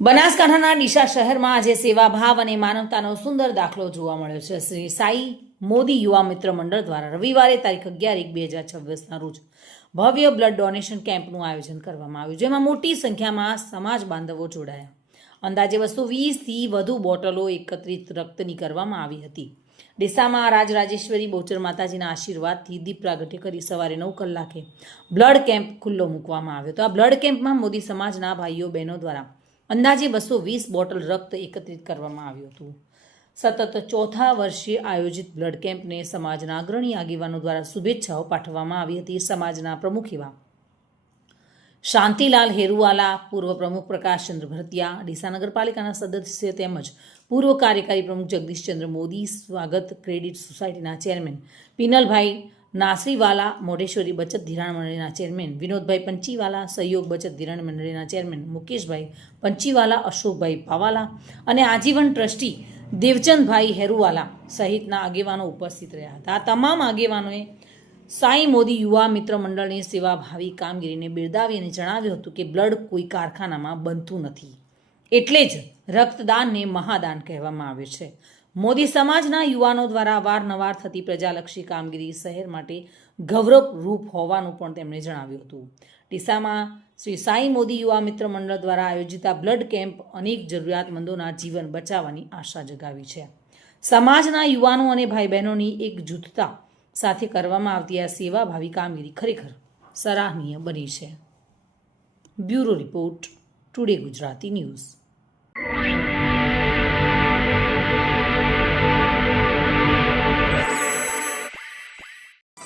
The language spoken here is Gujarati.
બનાસકાંઠાના ડીસા શહેરમાં આજે સેવાભાવ અને માનવતાનો સુંદર દાખલો જોવા મળ્યો છે. શ્રી સાઈ મોદી યુવા મિત્ર મંડળ દ્વારા રવિવારે તારીખ 11/1/2026ના રોજ ભવ્ય બ્લડ ડોનેશન કેમ્પનું આયોજન કરવામાં આવ્યું, જેમાં મોટી સંખ્યામાં સમાજ બાંધવો જોડાયા. અંદાજે 220થી વધુ બોટલો એકત્રિત રક્તની કરવામાં આવી હતી. ડીસામાં રાજરાજેશ્વરી બહુચર માતાજીના આશીર્વાદથી દીપ પ્રાગટ્ય કરી સવારે 9 કલાકે બ્લડ કેમ્પ ખુલ્લો મૂકવામાં આવ્યો હતો. આ બ્લડ કેમ્પમાં મોદી સમાજના ભાઈઓ બહેનો દ્વારા અંદાજે 220 બોટલ રક્ત એકત્રિત કરવામાં આવ્યું હતું. સતત ચોથા વર્ષે આયોજિત બ્લડ કેમ્પને સમાજના અગ્રણી આગેવાનો દ્વારા શુભેચ્છાઓ પાઠવવામાં આવી હતી. સમાજના પ્રમુખ એવા શાંતિલાલ હેરુવાલા, પૂર્વ પ્રમુખ પ્રકાશચંદ્ર ભરતિયા, ડીસા નગરપાલિકાના સદસ્ય તેમજ પૂર્વ કાર્યકારી પ્રમુખ જગદીશચંદ્ર મોદી, સ્વાગત ક્રેડિટ સોસાયટીના ચેરમેન પિનલભાઈ નાસરીવાલા, મોઢેશ્વરી બચત ધિરાણ મંડળીના ચેરમેન વિનોદભાઈ પંચીવાલા, સહયોગ બચત ધિરાણ મંડળીના ચેરમેન મુકેશભાઈ પંચીવાલા, અશોકભાઈ પાવાલા અને આજીવન ટ્રસ્ટી દેવચંદભાઈ હેરુવાલા સહિતના આગેવાનો ઉપસ્થિત રહ્યા હતા. આ તમામ આગેવાનોએ સાઈ મોદી યુવા મિત્ર મંડળની સેવાભાવી કામગીરીને બિરદાવી અને જણાવ્યું હતું કે બ્લડ કોઈ કારખાનામાં બનતું નથી, એટલે જ રક્તદાનને મહાદાન કહેવામાં આવે છે. મોદી સમાજના યુવાનો દ્વારા અવારનવાર થતી પ્રજાલક્ષી કામગીરી શહેર માટે ગૌરવરૂપ હોવાનું પણ તેમણે જણાવ્યું હતું. ડીસામાં શ્રી સાઈ મોદી યુવા મિત્ર મંડળ દ્વારા આયોજિત આ બ્લડ કેમ્પ અનેક જરૂરિયાતમંદોના જીવન બચાવવાની આશા જગાવી છે. સમાજના યુવાનો અને ભાઈ બહેનોની એકજૂથતા સાથે કરવામાં આવતી આ સેવાભાવી કામગીરી ખરેખર સરાહનીય બની છે. Bureau report, today Gujarati news.